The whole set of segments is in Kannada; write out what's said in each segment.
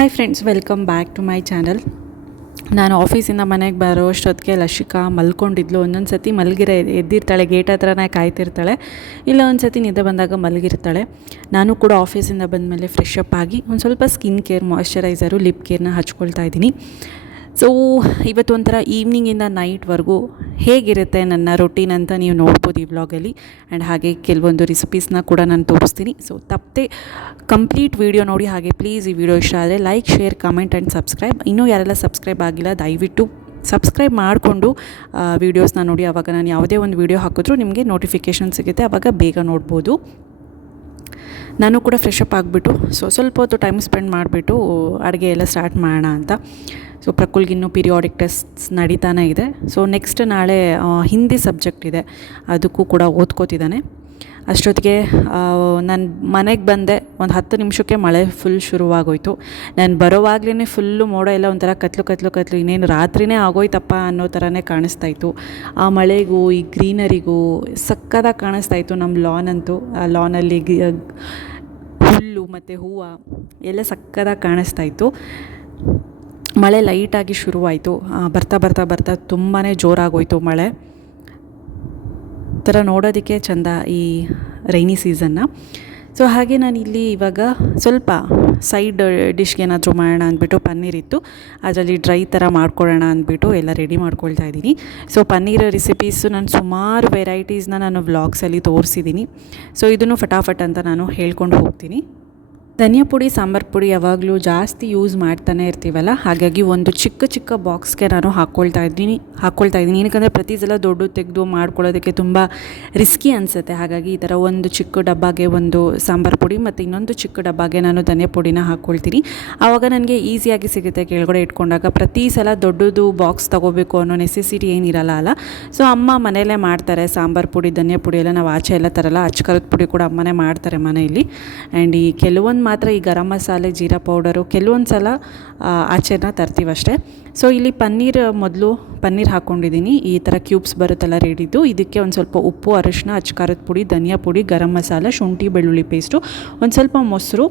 Hi friends, welcome back to my channel. ನಾನು ಆಫೀಸಿಂದ ಮನೆಗೆ ಬರೋ ಅಷ್ಟೊತ್ತಿಗೆ ಲಶಿಕಾ ಮಲ್ಕೊಂಡಿದ್ಲು. ಒಂದೊಂದು ಸತಿ ಎದ್ದಿರ್ತಾಳೆ, ಗೇಟ್ ಹತ್ರನೇ ಕಾಯ್ತಿರ್ತಾಳೆ, ಇಲ್ಲ ಒಂದು ಸತಿ ನಿದ್ದೆ ಬಂದಾಗ ಮಲಗಿರ್ತಾಳೆ. ನಾನು ಕೂಡ ಆಫೀಸಿಂದ ಬಂದಮೇಲೆ ಫ್ರೆಶ್ ಅಪ್ ಆಗಿ ಒಂದು ಸ್ವಲ್ಪ ಸ್ಕಿನ್ ಕೇರ್, ಮಾಯ್ಶ್ಚರೈಸರು, ಲಿಪ್ ಕೇರ್ನ ಹಚ್ಕೊಳ್ತಾ ಇದ್ದೀನಿ. ಸೊ ಇವತ್ತು ಒಂಥರ ಈವ್ನಿಂಗಿಂದ ನೈಟ್ವರೆಗೂ ಹೇಗಿರುತ್ತೆ ನನ್ನ ರೊಟೀನ್ ಅಂತ ನೀವು ನೋಡ್ಬೋದು ಈ ವ್ಲಾಗಲ್ಲಿ. ಆ್ಯಂಡ್ ಹಾಗೆ ಕೆಲವೊಂದು ರೆಸಿಪೀಸ್ನ ಕೂಡ ನಾನು ತೋರಿಸ್ತೀನಿ. ಸೊ ತಪ್ಪದೆ ಕಂಪ್ಲೀಟ್ ವೀಡಿಯೋ ನೋಡಿ. ಹಾಗೆ ಪ್ಲೀಸ್ ಈ ವಿಡಿಯೋ ಇಷ್ಟ ಆದರೆ like, share, comment and subscribe. ಇನ್ನೂ ಯಾರೆಲ್ಲ ಸಬ್ಸ್ಕ್ರೈಬ್ ಆಗಿಲ್ಲ ದಯವಿಟ್ಟು ಸಬ್ಸ್ಕ್ರೈಬ್ ಮಾಡಿಕೊಂಡು ವೀಡಿಯೋಸ್ನ ನೋಡಿ. ಆವಾಗ ನಾನು ಯಾವುದೇ ಒಂದು ವೀಡಿಯೋ ಹಾಕಿದ್ರೂ ನಿಮಗೆ ನೋಟಿಫಿಕೇಷನ್ ಸಿಗುತ್ತೆ, ಆವಾಗ ಬೇಗ ನೋಡ್ಬೋದು. ನಾನು ಕೂಡ ಫ್ರೆಶ್ ಅಪ್ ಆಗಿಬಿಟ್ಟು ಸ್ವಲ್ಪ ಹೊತ್ತು ಟೈಮ್ ಸ್ಪೆಂಡ್ ಮಾಡಿಬಿಟ್ಟು ಅಡುಗೆ ಎಲ್ಲ ಸ್ಟಾರ್ಟ್ ಮಾಡೋಣ ಅಂತ. ಸೊ ಪ್ರಕುಲ್ಗಿನ್ನೂ ಪೀರಿಯಾಡಿಕ್ ಟೆಸ್ಟ್ಸ್ ನಡೀತಾನೆ ಇದೆ. ಸೊ ನೆಕ್ಸ್ಟ್ ನಾಳೆ ಹಿಂದಿ ಸಬ್ಜೆಕ್ಟ್ ಇದೆ, ಅದಕ್ಕೂ ಕೂಡ ಓದ್ಕೋತಿದ್ದಾನೆ. ಅಷ್ಟೊತ್ತಿಗೆ ನಾನು ಮನೆಗೆ ಬಂದೆ. ಒಂದು 10 ನಿಮಿಷಕ್ಕೆ ಮಳೆ ಫುಲ್ ಶುರುವಾಗೋಯಿತು. ನಾನು ಬರೋವಾಗಲೇ ಫುಲ್ಲು ಮೋಡ ಎಲ್ಲ ಒಂಥರ ಕತ್ಲು ಇನ್ನೇನು ರಾತ್ರಿಯೇ ಆಗೋಯ್ತಪ್ಪ ಅನ್ನೋ ಥರನೇ ಕಾಣಿಸ್ತಾಯಿತ್ತು. ಆ ಮಳೆಗೂ ಈ ಗ್ರೀನರಿಗೂ ಸಕ್ಕದಾಗಿ ಕಾಣಿಸ್ತಾಯಿತ್ತು ನಮ್ಮ ಲಾನ್ ಅಂತೂ. ಆ ಲಾನಲ್ಲಿ ಹುಲ್ಲು ಮತ್ತು ಹೂವು ಎಲ್ಲ ಸಕ್ಕದಾಗಿ ಕಾಣಿಸ್ತಾಯಿತ್ತು. ಮಳೆ ಲೈಟಾಗಿ ಶುರುವಾಯಿತು. ಬರ್ತಾ ತುಂಬಾ ಜೋರಾಗೋಯಿತು ಮಳೆ. ಥರ ನೋಡೋದಕ್ಕೆ ಚೆಂದ ಈ ರೈನಿ ಸೀಸನ್ನ. ಸೊ ಹಾಗೆ ನಾನು ಇಲ್ಲಿ ಇವಾಗ ಸ್ವಲ್ಪ ಸೈಡ್ ಡಿಶ್ಗೆ ಏನಾದರೂ ಮಾಡೋಣ ಅಂದ್ಬಿಟ್ಟು ಪನ್ನೀರ್ ಇತ್ತು, ಅದರಲ್ಲಿ ಡ್ರೈ ಥರ ಮಾಡ್ಕೊಳ್ಳೋಣ ಅಂದ್ಬಿಟ್ಟು ಎಲ್ಲ ರೆಡಿ ಮಾಡ್ಕೊಳ್ತಾ ಇದ್ದೀನಿ. ಸೊ ಪನ್ನೀರ್ ರೆಸಿಪೀಸು ನಾನು ಸುಮಾರು ವೆರೈಟೀಸ್ನ ನಾನು ವ್ಲಾಗ್ಸಲ್ಲಿ ತೋರಿಸಿದ್ದೀನಿ. ಸೊ ಇದನ್ನು ಫಟಾಫಟ್ ಅಂತ ನಾನು ಹೇಳ್ಕೊಂಡು ಹೋಗ್ತೀನಿ. ಧನಿಯಾ ಪುಡಿ, ಸಾಂಬಾರು ಪುಡಿ ಯಾವಾಗಲೂ ಜಾಸ್ತಿ ಯೂಸ್ ಮಾಡ್ತಾನೆ ಇರ್ತೀವಲ್ಲ, ಹಾಗಾಗಿ ಒಂದು ಚಿಕ್ಕ ಬಾಕ್ಸ್ಗೆ ನಾನು ಹಾಕ್ಕೊಳ್ತಾ ಇದ್ದೀನಿ. ಏನಕ್ಕಂದರೆ ಪ್ರತಿ ಸಲ ದೊಡ್ಡ ತೆಗೆದು ಮಾಡ್ಕೊಳ್ಳೋದಕ್ಕೆ ತುಂಬ ರಿಸ್ಕಿ ಅನಿಸುತ್ತೆ. ಹಾಗಾಗಿ ಈ ಥರ ಒಂದು ಚಿಕ್ಕ ಡಬ್ಬಾಗೆ ಒಂದು ಸಾಂಬಾರು ಪುಡಿ ಮತ್ತು ಇನ್ನೊಂದು ಚಿಕ್ಕ ಡಬ್ಬಾಗೆ ನಾನು ಧನಿಯಾ ಪುಡಿನ ಹಾಕ್ಕೊಳ್ತೀನಿ. ಆವಾಗ ನನಗೆ ಈಸಿಯಾಗಿ ಸಿಗುತ್ತೆ ಕೆಳಗಡೆ ಇಟ್ಕೊಂಡಾಗ. ಪ್ರತಿ ಸಲ ದೊಡ್ಡದು ಬಾಕ್ಸ್ ತೊಗೋಬೇಕು ಅನ್ನೋ ನೆಸೆಸಿಟಿ ಏನಿರಲ್ಲ ಅಲ್ಲ. ಸೊ ಅಮ್ಮ ಮನೆಯಲ್ಲೇ ಮಾಡ್ತಾರೆ ಸಾಂಬಾರು ಪುಡಿ, ಧನಿಯಾ ಪುಡಿ ಎಲ್ಲ ನಾವು ಆಚೆ ಎಲ್ಲ ತರಲ್ಲ. ಅಚ್ಕಾರದ ಪುಡಿ ಕೂಡ ಅಮ್ಮನೇ ಮಾಡ್ತಾರೆ ಮನೆಯಲ್ಲಿ. ಆ್ಯಂಡ್ ಈ ಕೆಲವೊಂದು ಮಾತ್ರ ಈ ಗರಂ ಮಸಾಲೆ, ಜೀರಾ ಪೌಡರು ಕೆಲವೊಂದು ಸಲ ಆಚೆನ ತರ್ತೀವಷ್ಟೇ. ಸೊ ಇಲ್ಲಿ ಮೊದಲು ಪನ್ನೀರ್ ಹಾಕ್ಕೊಂಡಿದ್ದೀನಿ. ಈ ಥರ ಕ್ಯೂಬ್ಸ್ ಬರುತ್ತಲ್ಲ ರೆಡಿದು. ಇದಕ್ಕೆ ಒಂದು ಸ್ವಲ್ಪ ಉಪ್ಪು, ಅರಿಶಿನ, ಅಚ್ಕಾರದ ಪುಡಿ, ಧನಿಯಾ ಪುಡಿ, ಗರಂ ಮಸಾಲೆ, ಶುಂಠಿ ಬೆಳ್ಳುಳ್ಳಿ ಪೇಸ್ಟು, ಒಂದು ಸ್ವಲ್ಪ ಮೊಸರು,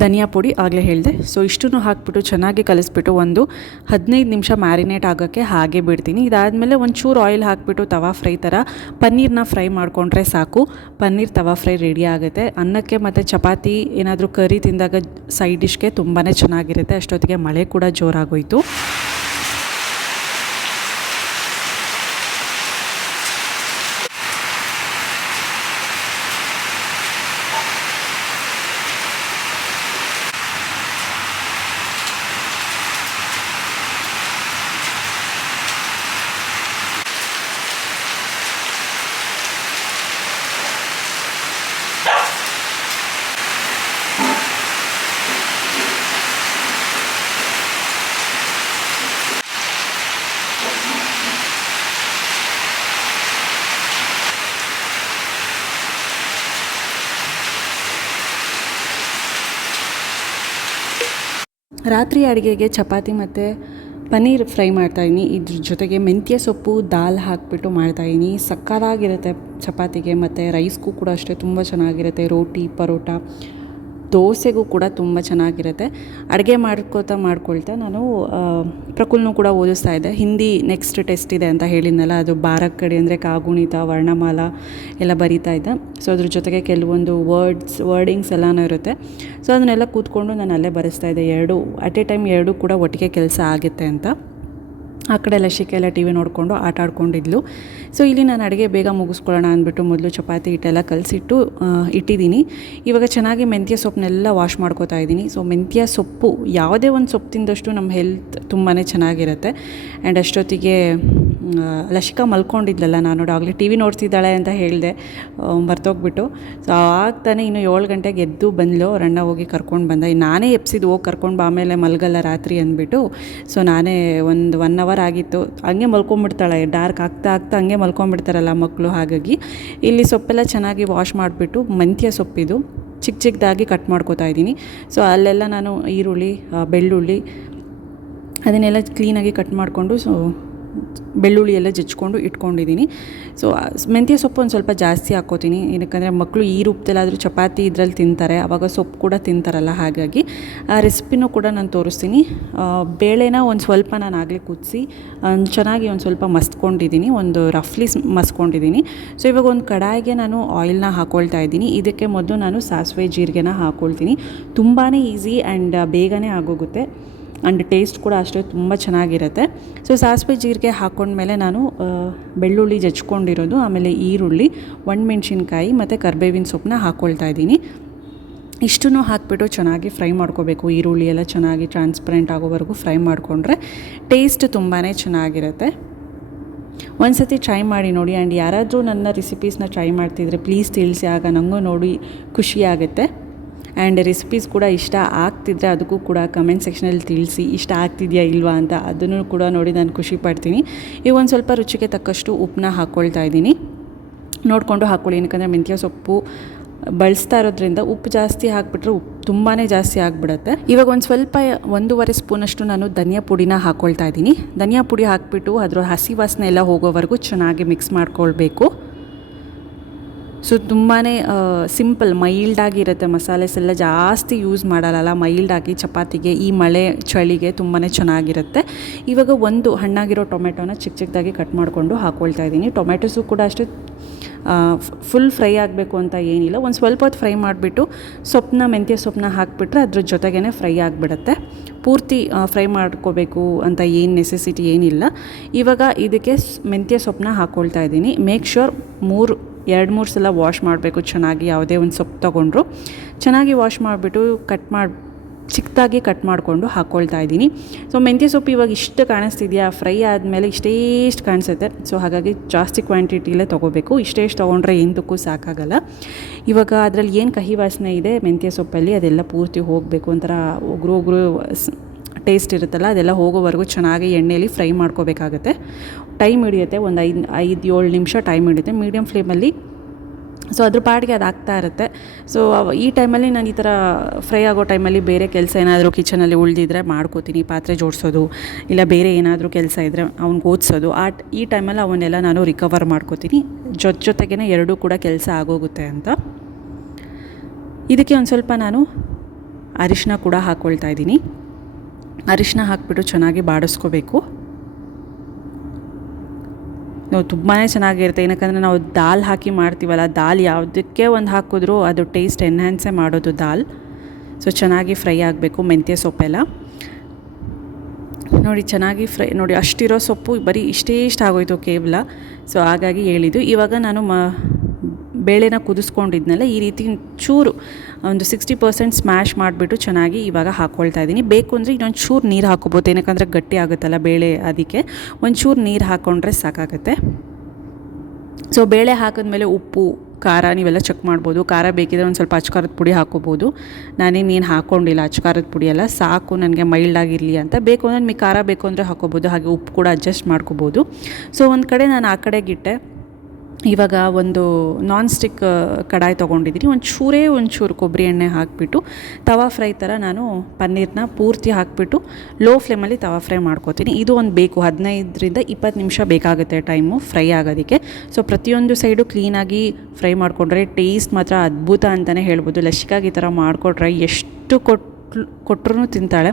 ಧನಿಯಾ ಪುಡಿ ಆಗಲೇ ಹೇಳಿದೆ. ಸೊ ಇಷ್ಟನ್ನು ಹಾಕ್ಬಿಟ್ಟು ಚೆನ್ನಾಗಿ ಕಲಿಸ್ಬಿಟ್ಟು ಒಂದು 15 ನಿಮಿಷ ಮ್ಯಾರಿನೇಟ್ ಆಗೋಕ್ಕೆ ಹಾಗೆ ಬಿಡ್ತೀನಿ. ಇದಾದಮೇಲೆ ಒಂಚೂರು ಆಯಿಲ್ ಹಾಕಿಬಿಟ್ಟು ತವಾ ಫ್ರೈ ಥರ ಪನ್ನೀರ್ನ ಫ್ರೈ ಮಾಡಿಕೊಂಡ್ರೆ ಸಾಕು. ಪನ್ನೀರ್ ತವಾ ಫ್ರೈ ರೆಡಿ ಆಗುತ್ತೆ. ಅನ್ನಕ್ಕೆ ಮತ್ತು ಚಪಾತಿ ಏನಾದರೂ ಕರಿ ತಿಂದಾಗ ಸೈಡ್ ಡಿಶ್ಗೆ ತುಂಬಾ ಚೆನ್ನಾಗಿರುತ್ತೆ. ಅಷ್ಟೊತ್ತಿಗೆ ಮಳೆ ಕೂಡ ಜೋರಾಗೋಯಿತು. ರಾತ್ರಿ ಅಡುಗೆಗೆ ಚಪಾತಿ ಮತ್ತು ಪನ್ನೀರ್ ಫ್ರೈ ಮಾಡ್ತಾಯಿದ್ದೀನಿ. ಇದ್ರ ಜೊತೆಗೆ ಮೆಂತ್ಯ ಸೊಪ್ಪು, ದಾಲ್ ಹಾಕಿಬಿಟ್ಟು ಮಾಡ್ತಾಯಿದ್ದೀನಿ. ಸಕ್ಕತ್ತಾಗಿರುತ್ತೆ ಚಪಾತಿಗೆ ಮತ್ತು ರೈಸ್ಗೂ ಕೂಡ ಅಷ್ಟೇ ತುಂಬ ಚೆನ್ನಾಗಿರುತ್ತೆ. ರೋಟಿ, ಪರೋಟ, ದೋಸೆಗೂ ಕೂಡ ತುಂಬ ಚೆನ್ನಾಗಿರುತ್ತೆ. ಅಡುಗೆ ಮಾಡ್ಕೊಳ್ತಾ ನಾನು ಪ್ರಕುಲ್ನೂ ಕೂಡ ಓದಿಸ್ತಾ ಇದ್ದೆ. ಹಿಂದಿ ನೆಕ್ಸ್ಟ್ ಟೆಸ್ಟ್ ಇದೆ ಅಂತ ಹೇಳಿದ್ನಲ್ಲ, ಅದು ಬಾರಕ್ಕಡಿ ಅಂದರೆ ಕಾಗುಣಿತ, ವರ್ಣಮಾಲ ಎಲ್ಲ ಬರಿತಾ ಇದ್ದೆ. ಸೊ ಅದ್ರ ಜೊತೆಗೆ ಕೆಲವೊಂದು ವರ್ಡಿಂಗ್ಸ್ ಎಲ್ಲನೂ ಇರುತ್ತೆ. ಸೊ ಅದನ್ನೆಲ್ಲ ಕೂತ್ಕೊಂಡು ನಾನು ಅಲ್ಲೇ ಬರೆಸ್ತಾ ಇದ್ದೆ. ಅಟ್ ಎ ಟೈಮ್ ಎರಡು ಕೂಡ ಒಟ್ಟಿಗೆ ಕೆಲಸ ಆಗುತ್ತೆ ಅಂತ. ಆ ಕಡೆ ಲಶಿಕೆ ಎಲ್ಲ ಟಿ ವಿ ನೋಡಿಕೊಂಡು ಆಟ ಆಡ್ಕೊಂಡಿದ್ಲು. ಸೊ ಇಲ್ಲಿ ನಾನು ಅಡುಗೆ ಬೇಗ ಮುಗಿಸ್ಕೊಳ್ಳೋಣ ಅಂದ್ಬಿಟ್ಟು ಮೊದಲು ಚಪಾತಿ ಹಿಟ್ಟೆಲ್ಲ ಕಲಸಿಟ್ಟು ಇಟ್ಟಿದ್ದೀನಿ. ಇವಾಗ ಚೆನ್ನಾಗಿ ಮೆಂತ್ಯ ಸೊಪ್ಪನ್ನೆಲ್ಲ ವಾಶ್ ಮಾಡ್ಕೋತಾ ಇದ್ದೀನಿ. ಸೊ ಮೆಂತ್ಯ ಸೊಪ್ಪು ಯಾವುದೇ ಒಂದು ಸೊಪ್ಪು ತಿಂದಷ್ಟು ನಮ್ಮ ಹೆಲ್ತ್ ತುಂಬಾ ಚೆನ್ನಾಗಿರುತ್ತೆ. ಆ್ಯಂಡ್ ಅಷ್ಟೊತ್ತಿಗೆ ಲಶಿಕಾ ಮಲ್ಕೊಂಡಿದ್ಲಲ್ಲ, ನಾನು ಆಗಲೇ ಟಿ ವಿ ನೋಡ್ತಿದ್ದಾಳೆ ಅಂತ ಹೇಳಿದೆ, ಬರ್ತೋಗ್ಬಿಟ್ಟು. ಸೊ ಆಗ್ತಾನೆ ಇನ್ನು 7 ಗಂಟೆಗೆ ಎದ್ದು ಬಂದಳು. ರಣ್ಣ ಹೋಗಿ ಕರ್ಕೊಂಡು ಬಂದ. ನಾನೇ ಎಪ್ಸಿದ್ದು, ಹೋಗಿ ಕರ್ಕೊಂಡು ಬಾ, ಆಮೇಲೆ ಮಲಗಲ್ಲ ರಾತ್ರಿ ಅಂದ್ಬಿಟ್ಟು. ಸೊ ನಾನೇ ಒಂದು 1 ಅವರ್ ಆಗಿತ್ತು, ಹಂಗೆ ಮಲ್ಕೊಂಡ್ಬಿಡ್ತಾಳೆ. ಡಾರ್ಕ್ ಆಗ್ತಾ ಹಂಗೆ ಮಲ್ಕೊಂಡ್ಬಿಡ್ತಾರಲ್ಲ ಮಕ್ಕಳು. ಹಾಗಾಗಿ ಇಲ್ಲಿ ಸೊಪ್ಪೆಲ್ಲ ಚೆನ್ನಾಗಿ ವಾಶ್ ಮಾಡಿಬಿಟ್ಟು ಮೆಂತ್ಯ ಸೊಪ್ಪಿದು ಚಿಕ್ಕದಾಗಿ ಕಟ್ ಮಾಡ್ಕೋತಾ ಇದ್ದೀನಿ. ಸೊ ಅಲ್ಲೆಲ್ಲ ನಾನು ಈರುಳ್ಳಿ, ಬೆಳ್ಳುಳ್ಳಿ ಅದನ್ನೆಲ್ಲ ಕ್ಲೀನಾಗಿ ಕಟ್ ಮಾಡಿಕೊಂಡು ಬೆಳ್ಳುಳ್ಳಿ ಎಲ್ಲ ಜಜ್ಕೊಂಡು ಇಟ್ಕೊಂಡಿದ್ದೀನಿ. ಸೊ ಮೆಂತ್ಯ ಸೊಪ್ಪು ಒಂದು ಸ್ವಲ್ಪ ಜಾಸ್ತಿ ಹಾಕ್ಕೋತೀನಿ, ಏನಕ್ಕಂದರೆ ಮಕ್ಕಳು ಈ ರೂಪದಲ್ಲಾದರೂ ಚಪಾತಿ ಇದರಲ್ಲಿ ತಿಂತಾರೆ, ಆವಾಗ ಸೊಪ್ಪು ಕೂಡ ತಿಂತಾರಲ್ಲ, ಹಾಗಾಗಿ ಆ ರೆಸಿಪಿನೂ ಕೂಡ ನಾನು ತೋರಿಸ್ತೀನಿ. ಬೇಳೆನ ಒಂದು ಸ್ವಲ್ಪ ನಾನು ಆಗಲೇ ಕುದಿಸಿ ಚೆನ್ನಾಗಿ ಒಂದು ಸ್ವಲ್ಪ ಮಸ್ತ್ಕೊಂಡಿದ್ದೀನಿ, ಒಂದು ರಫ್ಲಿ ಮಸ್ಕೊಂಡಿದ್ದೀನಿ. ಸೊ ಇವಾಗ ಒಂದು ಕಡಾಯಿಗೆ ನಾನು ಆಯಿಲ್ನ ಹಾಕ್ಕೊಳ್ತಾ ಇದ್ದೀನಿ. ಇದಕ್ಕೆ ಮೊದಲು ನಾನು ಸಾಸಿವೆ ಜೀರಿಗೆನ ಹಾಕ್ಕೊಳ್ತೀನಿ. ತುಂಬಾ ಈಸಿ ಆ್ಯಂಡ್ ಬೇಗನೆ ಆಗೋಗುತ್ತೆ ಆ್ಯಂಡ್ ಟೇಸ್ಟ್ ಕೂಡ ಅಷ್ಟೇ ತುಂಬ ಚೆನ್ನಾಗಿರುತ್ತೆ. ಸೊ ಸಾಸಿವೆ ಜೀರಿಗೆ ಹಾಕ್ಕೊಂಡ್ಮೇಲೆ ನಾನು ಬೆಳ್ಳುಳ್ಳಿ ಜಜ್ಕೊಂಡಿರೋದು, ಆಮೇಲೆ ಈರುಳ್ಳಿ, ಒಣಮೆಣ್ಸಿನ್ಕಾಯಿ ಮತ್ತು ಕರಿಬೇವಿನ ಸೊಪ್ಪನ್ನ ಹಾಕ್ಕೊಳ್ತಾ ಇದ್ದೀನಿ. ಇಷ್ಟನ್ನು ಹಾಕಿಬಿಟ್ಟು ಚೆನ್ನಾಗಿ ಫ್ರೈ ಮಾಡ್ಕೋಬೇಕು. ಈರುಳ್ಳಿ ಎಲ್ಲ ಚೆನ್ನಾಗಿ ಟ್ರಾನ್ಸ್ಪರೆಂಟ್ ಆಗೋವರೆಗೂ ಫ್ರೈ ಮಾಡಿಕೊಂಡ್ರೆ ಟೇಸ್ಟ್ ತುಂಬಾ ಚೆನ್ನಾಗಿರುತ್ತೆ. ಒಂದು ಸತಿ ಟ್ರೈ ಮಾಡಿ ನೋಡಿ. ಆ್ಯಂಡ್ ಯಾರಾದರೂ ನನ್ನ ರೆಸಿಪೀಸ್ನ ಟ್ರೈ ಮಾಡ್ತಿದ್ರೆ ಪ್ಲೀಸ್ ತಿಳಿಸಿ, ಆಗ ನನಗೂ ನೋಡಿ ಖುಷಿಯಾಗುತ್ತೆ. ಆ್ಯಂಡ್ ರೆಸಿಪೀಸ್ ಕೂಡ ಇಷ್ಟ ಆಗ್ತಿದ್ರೆ ಅದಕ್ಕೂ ಕೂಡ ಕಮೆಂಟ್ ಸೆಕ್ಷನಲ್ಲಿ ತಿಳಿಸಿ, ಇಷ್ಟ ಆಗ್ತಿದೆಯಾ ಇಲ್ವಾ ಅಂತ. ಅದನ್ನು ಕೂಡ ನೋಡಿ ನಾನು ಖುಷಿ ಪಡ್ತೀನಿ. ಈಗ ಒಂದು ಸ್ವಲ್ಪ ರುಚಿಗೆ ತಕ್ಕಷ್ಟು ಉಪ್ಪನ್ನ ಹಾಕ್ಕೊಳ್ತಾ ಇದ್ದೀನಿ. ನೋಡಿಕೊಂಡು ಹಾಕ್ಕೊಳ್ಳಿ, ಏನಕ್ಕಂದರೆ ಮೆಂತ್ಯ ಸೊಪ್ಪು ಬಳಸ್ತಾ ಇರೋದ್ರಿಂದ ಉಪ್ಪು ಜಾಸ್ತಿ ಹಾಕಿಬಿಟ್ರೆ ಉಪ್ಪು ತುಂಬಾ ಜಾಸ್ತಿ ಆಗಿಬಿಡುತ್ತೆ. ಇವಾಗ ಒಂದು ಸ್ವಲ್ಪ 1.5 ಸ್ಪೂನಷ್ಟು ನಾನು ಧನಿಯಾ ಪುಡಿನ ಹಾಕ್ಕೊಳ್ತಾ ಇದ್ದೀನಿ. ಧನಿಯಾ ಪುಡಿ ಹಾಕಿಬಿಟ್ಟು ಅದರ ಹಸಿ ವಾಸನೆ ಎಲ್ಲ ಹೋಗೋವರೆಗೂ ಚೆನ್ನಾಗಿ ಮಿಕ್ಸ್ ಮಾಡ್ಕೊಳ್ಬೇಕು. ಸೊ ತುಂಬಾ ಸಿಂಪಲ್, ಮೈಲ್ಡಾಗಿರುತ್ತೆ. ಮಸಾಲೆಸ್ ಎಲ್ಲ ಜಾಸ್ತಿ ಯೂಸ್ ಮಾಡಲ್ಲ, ಮೈಲ್ಡಾಗಿ ಚಪಾತಿಗೆ ಈ ಮಳೆ ಚಳಿಗೆ ತುಂಬಾ ಚೆನ್ನಾಗಿರುತ್ತೆ. ಇವಾಗ ಒಂದು ಹಣ್ಣಾಗಿರೋ ಟೊಮೆಟೊನ ಚಿಕ್ಕ ಚಿಕ್ಕದಾಗಿ ಕಟ್ ಮಾಡಿಕೊಂಡು ಹಾಕ್ಕೊಳ್ತಾ ಇದ್ದೀನಿ. ಟೊಮೆಟೊಸು ಕೂಡ ಅಷ್ಟೇ ಫುಲ್ ಫ್ರೈ ಆಗಬೇಕು ಅಂತ ಏನಿಲ್ಲ, ಒಂದು ಸ್ವಲ್ಪ ಹೊತ್ತು ಫ್ರೈ ಮಾಡಿಬಿಟ್ಟು ಮೆಂತ್ಯ ಸೊಪ್ಪನ್ನ ಹಾಕಿಬಿಟ್ರೆ ಅದ್ರ ಜೊತೆಗೇ ಫ್ರೈ ಆಗಿಬಿಡುತ್ತೆ. ಪೂರ್ತಿ ಫ್ರೈ ಮಾಡ್ಕೋಬೇಕು ಅಂತ ಏನು ನೆಸೆಸಿಟಿ ಏನಿಲ್ಲ. ಇವಾಗ ಇದಕ್ಕೆ ಮೆಂತ್ಯ ಸೊಪ್ಪನ್ನ ಹಾಕ್ಕೊಳ್ತಾ ಇದ್ದೀನಿ. ಮೇಕ್ ಶ್ಯೂರ್ 2-3 ಸಲ ವಾಶ್ ಮಾಡಬೇಕು ಚೆನ್ನಾಗಿ. ಯಾವುದೇ ಒಂದು ಸೊಪ್ಪು ತೊಗೊಂಡ್ರು ಚೆನ್ನಾಗಿ ವಾಶ್ ಮಾಡಿಬಿಟ್ಟು ಚಿಕ್ಕದಾಗಿ ಕಟ್ ಮಾಡಿಕೊಂಡು ಹಾಕ್ಕೊಳ್ತಾ ಇದ್ದೀನಿ. ಸೊ ಮೆಂತ್ಯ ಸೊಪ್ಪು ಇವಾಗ ಇಷ್ಟು ಕಾಣಿಸ್ತಿದೆಯಾ, ಫ್ರೈ ಆದಮೇಲೆ ಇಷ್ಟು ಕಾಣಿಸುತ್ತೆ. ಸೊ ಹಾಗಾಗಿ ಜಾಸ್ತಿ ಕ್ವಾಂಟಿಟಿಲೇ ತೊಗೋಬೇಕು. ಇಷ್ಟು ತೊಗೊಂಡ್ರೆ ಎಂದಕ್ಕೂ ಸಾಕಾಗಲ್ಲ. ಇವಾಗ ಅದರಲ್ಲಿ ಏನು ಕಹಿ ವಾಸನೆ ಇದೆ ಮೆಂತ್ಯ ಸೊಪ್ಪಲ್ಲಿ ಅದೆಲ್ಲ ಪೂರ್ತಿ ಹೋಗಬೇಕು. ಒಂಥರ ಒಗ್ರು ಟೇಸ್ಟ್ ಇರುತ್ತಲ್ಲ, ಅದೆಲ್ಲ ಹೋಗೋವರೆಗೂ ಚೆನ್ನಾಗಿ ಎಣ್ಣೆಯಲ್ಲಿ ಫ್ರೈ ಮಾಡ್ಕೋಬೇಕಾಗತ್ತೆ. ಟೈಮ್ ಹಿಡಿಯುತ್ತೆ, ಒಂದು 5-7 ನಿಮಿಷ ಟೈಮ್ ಹಿಡಿಯುತ್ತೆ ಮೀಡಿಯಮ್ ಫ್ಲೇಮಲ್ಲಿ. ಸೊ ಅದ್ರ ಪಾಡಿಗೆ ಅದು ಆಗ್ತಾ ಇರುತ್ತೆ. ಸೊ ಈ ಟೈಮಲ್ಲಿ ನಾನು ಈ ಥರ ಫ್ರೈ ಆಗೋ ಟೈಮಲ್ಲಿ ಬೇರೆ ಕೆಲಸ ಏನಾದರೂ ಕಿಚನಲ್ಲಿ ಉಳಿದಿದ್ರೆ ಮಾಡ್ಕೋತೀನಿ. ಪಾತ್ರೆ ಜೋಡಿಸೋದು ಇಲ್ಲ ಬೇರೆ ಏನಾದರೂ ಕೆಲಸ ಇದ್ದರೆ ಅವ್ನಿಗೆ ಓದಿಸೋದು, ಈ ಟೈಮಲ್ಲಿ ಅವನ್ನೆಲ್ಲ ನಾನು ರಿಕವರ್ ಮಾಡ್ಕೋತೀನಿ. ಜೊತೆಗೇ ಎರಡೂ ಕೂಡ ಕೆಲಸ ಆಗೋಗುತ್ತೆ ಅಂತ. ಇದಕ್ಕೆ ಒಂದು ಸ್ವಲ್ಪ ನಾನು ಅರಿಶಿನ ಕೂಡ ಹಾಕ್ಕೊಳ್ತಾ ಇದ್ದೀನಿ. ಅರಿಶಿನ ಹಾಕಿಬಿಟ್ಟು ಚೆನ್ನಾಗಿ ಬಾಡಿಸ್ಕೋಬೇಕು. ತುಂಬಾ ಚೆನ್ನಾಗಿರುತ್ತೆ, ಏನಕ್ಕಂದರೆ ನಾವು ದಾಲ್ ಹಾಕಿ ಮಾಡ್ತೀವಲ್ಲ, ದಾಲ್ ಯಾವುದಕ್ಕೆ ಒಂದು ಹಾಕಿದ್ರೂ ಅದು ಟೇಸ್ಟ್ ಎನ್ಹ್ಯಾನ್ಸೇ ಮಾಡೋದು ದಾಲ್. ಸೊ ಚೆನ್ನಾಗಿ ಫ್ರೈ ಆಗಬೇಕು ಮೆಂತ್ಯ ಸೊಪ್ಪೆಲ್ಲ. ನೋಡಿ ಚೆನ್ನಾಗಿ ಫ್ರೈ, ನೋಡಿ ಅಷ್ಟಿರೋ ಸೊಪ್ಪು ಬರೀ ಇಷ್ಟೇ ಆಗೋಯ್ತು ಕೇವಲ. ಸೊ ಹಾಗಾಗಿ ಹೇಳಿದ್ದು. ಇವಾಗ ನಾನು ಬೇಳೆನ ಕುದಿಸ್ಕೊಂಡಿದ್ನಲ್ಲ, ಈ ರೀತಿ ಚೂರು ಒಂದು 60% ಸ್ಮ್ಯಾಶ್ ಮಾಡಿಬಿಟ್ಟು ಚೆನ್ನಾಗಿ ಇವಾಗ ಹಾಕ್ಕೊಳ್ತಾ ಇದ್ದೀನಿ. ಬೇಕು ಅಂದರೆ ಇನ್ನೊಂದು ಚೂರು ನೀರು ಹಾಕ್ಕೋಬೋದು, ಏನಕ್ಕಂದರೆ ಗಟ್ಟಿ ಆಗುತ್ತಲ್ಲ ಬೇಳೆ, ಅದಕ್ಕೆ ಒಂಚೂರು ನೀರು ಹಾಕ್ಕೊಂಡ್ರೆ ಸಾಕಾಗುತ್ತೆ. ಸೊ ಬೇಳೆ ಹಾಕಿದ್ಮೇಲೆ ಉಪ್ಪು ಖಾರ ನೀವೆಲ್ಲ ಚೆಕ್ ಮಾಡ್ಬೋದು. ಖಾರ ಬೇಕಿದ್ರೆ ಒಂದು ಸ್ವಲ್ಪ ಅಚ್ಕಾರದ ಪುಡಿ ಹಾಕ್ಕೋಬೋದು. ನಾನೇನು ಹಾಕ್ಕೊಂಡಿಲ್ಲ ಅಚ್ಕಾರದ ಪುಡಿ ಎಲ್ಲ, ಸಾಕು ನನಗೆ ಮೈಲ್ಡಾಗಿರಲಿ ಅಂತ. ಬೇಕು ಅಂದರೆ ನಿಮಗೆ ಖಾರ ಬೇಕು ಅಂದರೆ ಹಾಕ್ಕೋಬೋದು, ಹಾಗೆ ಉಪ್ಪು ಕೂಡ ಅಡ್ಜಸ್ಟ್ ಮಾಡ್ಕೋಬೋದು. ಸೊ ಒಂದು ಕಡೆ ನಾನು ಆ ಕಡೆಗಿಟ್ಟೆ. ಇವಾಗ ಒಂದು ನಾನ್ ಸ್ಟಿಕ್ ಕಡಾಯಿ ತೊಗೊಂಡಿದ್ದೀನಿ. ಒಂಚೂರು ಕೊಬ್ಬರಿ ಎಣ್ಣೆ ಹಾಕಿಬಿಟ್ಟು ತವಾ ಫ್ರೈ ಥರ ನಾನು ಪನ್ನೀರನ್ನ ಪೂರ್ತಿ ಹಾಕಿಬಿಟ್ಟು ಲೋ ಫ್ಲೇಮಲ್ಲಿ ತವಾ ಫ್ರೈ ಮಾಡ್ಕೋತೀನಿ. ಇದು ಒಂದು ಬೇಕು 15-20 ನಿಮಿಷ ಬೇಕಾಗುತ್ತೆ ಟೈಮು ಫ್ರೈ ಆಗೋದಕ್ಕೆ. ಸೊ ಪ್ರತಿಯೊಂದು ಸೈಡು ಕ್ಲೀನಾಗಿ ಫ್ರೈ ಮಾಡಿಕೊಂಡ್ರೆ ಟೇಸ್ಟ್ ಮಾತ್ರ ಅದ್ಭುತ ಅಂತಲೇ ಹೇಳ್ಬೋದು. ಲಸಿಕಾಗಿ ಈ ಥರ ಮಾಡಿಕೊಟ್ರೆ ಎಷ್ಟು ಕೊಟ್ಟರು ತಿಂತಾಳೆ.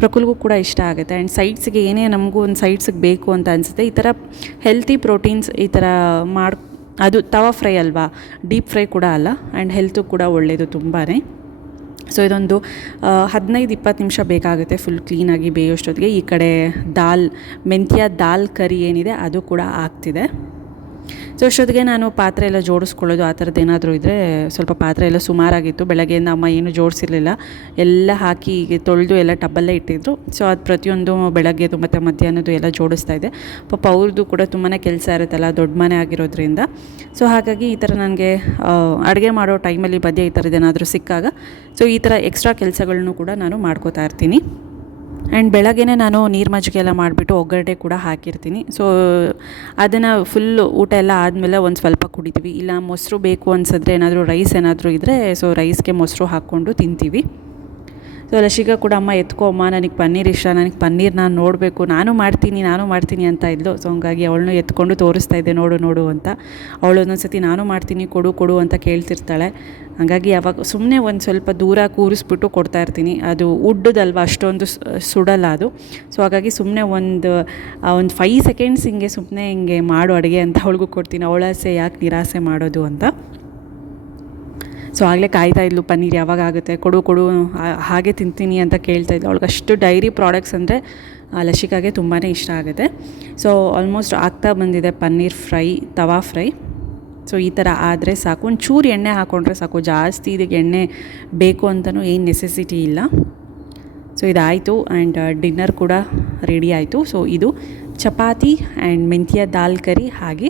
ಪ್ರಕುಲ್ಗೂ ಕೂಡ ಇಷ್ಟ ಆಗುತ್ತೆ. ಆ್ಯಂಡ್ ಸೈಡ್ಸಿಗೆ ಏನೇ ನಮಗೂ ಒಂದು ಸೈಡ್ಸಿಗೆ ಬೇಕು ಅಂತ ಅನಿಸುತ್ತೆ, ಈ ಥರ ಹೆಲ್ತಿ ಪ್ರೋಟೀನ್ಸ್ ಈ ಥರ ಅದು ತವಾ ಫ್ರೈ ಅಲ್ವಾ, ಡೀಪ್ ಫ್ರೈ ಕೂಡ ಅಲ್ಲ. ಆ್ಯಂಡ್ ಹೆಲ್ತು ಕೂಡ ಒಳ್ಳೆಯದು ತುಂಬಾ. ಸೊ ಇದೊಂದು 15-20 ನಿಮಿಷ ಬೇಕಾಗುತ್ತೆ ಫುಲ್ ಕ್ಲೀನಾಗಿ ಬೇಯೋಷ್ಟೊತ್ತಿಗೆ. ಈ ಕಡೆ ಮೆಂತ್ಯ ದಾಲ್ ಕರಿ ಏನಿದೆ ಅದು ಕೂಡ ಆಗ್ತಿದೆ. ಸೊ ಅಷ್ಟೊತ್ತಿಗೆ ನಾನು ಪಾತ್ರೆ ಎಲ್ಲ ಜೋಡಿಸ್ಕೊಳ್ಳೋದು ಆ ಥರದ್ದು ಏನಾದರೂ ಇದ್ದರೆ, ಸ್ವಲ್ಪ ಪಾತ್ರೆ ಎಲ್ಲ ಸುಮಾರಾಗಿತ್ತು. ಬೆಳಗ್ಗೆಯಿಂದ ಅಮ್ಮ ಏನು ಜೋಡಿಸಿರಲಿಲ್ಲ, ಎಲ್ಲ ಹಾಕಿ ತೊಳೆದು ಎಲ್ಲ ಟಬ್ಬಲ್ಲೇ ಇಟ್ಟಿದ್ರು. ಸೊ ಅದು ಪ್ರತಿಯೊಂದು ಬೆಳಗ್ಗೆದು ಮತ್ತು ಮಧ್ಯಾಹ್ನದ್ದು ಎಲ್ಲ ಜೋಡಿಸ್ತಾ ಇದೆ. ಪಾಪ ಅವ್ರದ್ದು ಕೂಡ ತುಂಬಾ ಕೆಲಸ ಇರುತ್ತಲ್ಲ, ದೊಡ್ಡ ಮನೆ ಆಗಿರೋದ್ರಿಂದ. ಸೊ ಹಾಗಾಗಿ ಈ ಥರ ನನಗೆ ಅಡುಗೆ ಮಾಡೋ ಟೈಮಲ್ಲಿ ಮಧ್ಯೆ ಈ ಥರದ್ದು ಏನಾದರೂ ಸಿಕ್ಕಾಗ ಸೊ ಈ ಥರ ಎಕ್ಸ್ಟ್ರಾ ಕೆಲಸಗಳನ್ನು ಕೂಡ ನಾನು ಮಾಡ್ಕೋತಾ ಇರ್ತೀನಿ. ಆ್ಯಂಡ್ ಬೆಳಗ್ಗೆನೇ ನಾನು ನೀರು ಮಜ್ಜಿಗೆ ಎಲ್ಲ ಮಾಡಿಬಿಟ್ಟು ಒಗ್ಗರಣೆ ಕೂಡ ಹಾಕಿರ್ತೀನಿ. ಸೊ ಅದನ್ನು ಫುಲ್ಲು ಊಟ ಎಲ್ಲ ಆದಮೇಲೆ ಒಂದು ಸ್ವಲ್ಪ ಕುಡಿತೀವಿ. ಇಲ್ಲ ಮೊಸರು ಬೇಕು ಅನಿಸಿದ್ರೆ, ಏನಾದರೂ ರೈಸ್ ಏನಾದರೂ ಇದ್ದರೆ ಸೊ ರೈಸ್ಗೆ ಮೊಸರು ಹಾಕ್ಕೊಂಡು ತಿಂತೀವಿ. ಸೊ ಲಶಿಕಾ ಕೂಡ ಅಮ್ಮ ಎತ್ಕೋ ಅಮ್ಮ, ನನಗೆ ಪನ್ನೀರ್ ಇಷ್ಟ, ನನಗೆ ಪನ್ನೀರ್ ನಾನು ನೋಡಬೇಕು, ನಾನು ಮಾಡ್ತೀನಿ ಅಂತ ಇದ್ಲು. ಸೊ ಹಂಗಾಗಿ ಅವಳನ್ನು ಎತ್ಕೊಂಡು ತೋರಿಸ್ತಾ ಇದ್ದೆ, ನೋಡು ಅಂತ. ಅವಳು ಒಂದೊಂದು ಸತಿ ನಾನು ಮಾಡ್ತೀನಿ ಕೊಡು ಅಂತ ಕೇಳ್ತಿರ್ತಾಳೆ. ಹಾಗಾಗಿ ಅವಾಗ ಸುಮ್ಮನೆ ಒಂದು ಸ್ವಲ್ಪ ದೂರ ಕೂರಿಸ್ಬಿಟ್ಟು ಕೊಡ್ತಾಯಿರ್ತೀನಿ. ಅದು ಉಡ್ಡದಲ್ವ, ಅಷ್ಟೊಂದು ಸುಡಲ್ಲ ಅದು. ಸೊ ಹಾಗಾಗಿ ಸುಮ್ಮನೆ ಒಂದು 5 ಸೆಕೆಂಡ್ಸ್ ಹಿಂಗೆ ಮಾಡು ಅಡುಗೆ ಅಂತ ಅವಳಿಗೂ ಕೊಡ್ತೀನಿ. ಅವಳಾಸೆ ಯಾಕೆ ನಿರಾಸೆ ಮಾಡೋದು ಅಂತ. ಸೊ ಆಗಲೇ ಕಾಯ್ತಾ ಇದ್ಲು, ಪನ್ನೀರ್ ಯಾವಾಗ ಆಗುತ್ತೆ, ಕೊಡು ಹಾಗೆ ತಿಂತೀನಿ ಅಂತ ಕೇಳ್ತಾ ಇದ್ಲು. ಅವಳಿಗೆ ಅಷ್ಟು ಡೈರಿ ಪ್ರಾಡಕ್ಟ್ಸ್ ಅಂದರೆ ಲಶಿಕಾಗೆ ತುಂಬಾ ಇಷ್ಟ ಆಗುತ್ತೆ. ಸೊ ಆಲ್ಮೋಸ್ಟ್ ಆಗ್ತಾ ಬಂದಿದೆ ಪನ್ನೀರ್ ಫ್ರೈ, ತವಾ ಫ್ರೈ. ಸೊ ಈ ಥರ ಆದರೆ ಸಾಕು, ಒಂಚೂರು ಎಣ್ಣೆ ಹಾಕ್ಕೊಂಡ್ರೆ ಸಾಕು, ಜಾಸ್ತಿ ಇದಕ್ಕೆ ಎಣ್ಣೆ ಬೇಕು ಅಂತಲೂ ಏನು ನೆಸೆಸಿಟಿ ಇಲ್ಲ. ಸೊ ಇದಾಯಿತು ಆ್ಯಂಡ್ ಡಿನ್ನರ್ ಕೂಡ ರೆಡಿ ಆಯಿತು. ಸೊ ಇದು ಚಪಾತಿ ಆ್ಯಂಡ್ ಮೆಂತ್ಯ ದಾಲ್ ಕರಿ, ಹಾಗೆ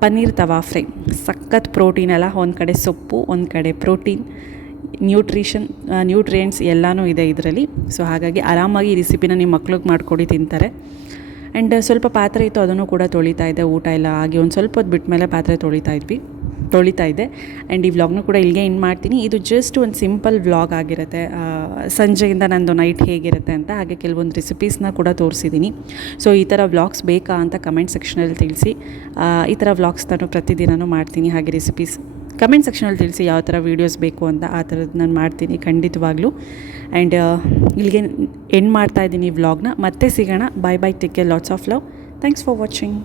ಪನ್ನೀರ್ ತವಾ ಫ್ರೈ. ಸಖತ್ ಪ್ರೋಟೀನ್ ಅಲ್ಲ, ಒಂದು ಕಡೆ ಸೊಪ್ಪು, ಒಂದು ಕಡೆ ಪ್ರೋಟೀನ್, ನ್ಯೂಟ್ರಿಯೆಂಟ್ಸ್ ಎಲ್ಲನೂ ಇದೆ ಇದರಲ್ಲಿ. ಸೊ ಹಾಗಾಗಿ ಆರಾಮಾಗಿ ಈ ರೆಸಿಪಿನ ನಿಮ್ಮ ಮಕ್ಳಿಗೆ ಮಾಡಿಕೊಡಿ, ತಿಂತಾರೆ. ಆ್ಯಂಡ್ ಸ್ವಲ್ಪ ಪಾತ್ರೆ ಇತ್ತು, ಅದನ್ನು ಕೂಡ ತೊಳಿತಾ ಇದ್ದೆ. ಊಟ ಎಲ್ಲ ಆಗಿ ಒಂದು ಸ್ವಲ್ಪ ಹೊತ್ತು ಬಿಟ್ಟ ಮೇಲೆ ಪಾತ್ರೆ ತೊಳಿತಾ ಇದ್ದೆ. ಆ್ಯಂಡ್ ಈ ವ್ಲಾಗ್ನೂ ಕೂಡ ಇಲ್ಲಿಗೆ ಎಂಡ್ ಮಾಡ್ತೀನಿ. ಇದು ಜಸ್ಟ್ ಒಂದು ಸಿಂಪಲ್ ವ್ಲಾಗ್ ಆಗಿರುತ್ತೆ, ಸಂಜೆಯಿಂದ ನಂದು ನೈಟ್ ಹೇಗಿರುತ್ತೆ ಅಂತ. ಹಾಗೆ ಕೆಲವೊಂದು ರೆಸಿಪೀಸ್ನ ಕೂಡ ತೋರಿಸಿದ್ದೀನಿ. ಸೊ ಈ ಥರ ವ್ಲಾಗ್ಸ್ ಬೇಕಾ ಅಂತ ಕಮೆಂಟ್ ಸೆಕ್ಷನಲ್ಲಿ ತಿಳಿಸಿ. ಈ ಥರ ವ್ಲಾಗ್ಸ್ ನಾನು ಪ್ರತಿದಿನವೂ ಮಾಡ್ತೀನಿ. ಹಾಗೆ ರೆಸಿಪೀಸ್ ಕಮೆಂಟ್ ಸೆಕ್ಷನಲ್ಲಿ ತಿಳಿಸಿ ಯಾವ ಥರ ವೀಡಿಯೋಸ್ ಬೇಕು ಅಂತ. ಆ ಥರದ್ದು ನಾನು ಮಾಡ್ತೀನಿ ಖಂಡಿತವಾಗ್ಲೂ. ಆ್ಯಂಡ್ ಇಲ್ಲಿಗೆ ಎಂಡ್ ಮಾಡ್ತಾಯಿದ್ದೀನಿ ವ್ಲಾಗ್ನ. ಮತ್ತೆ ಸಿಗೋಣ. Bye, take care, lots of love. Thanks for watching.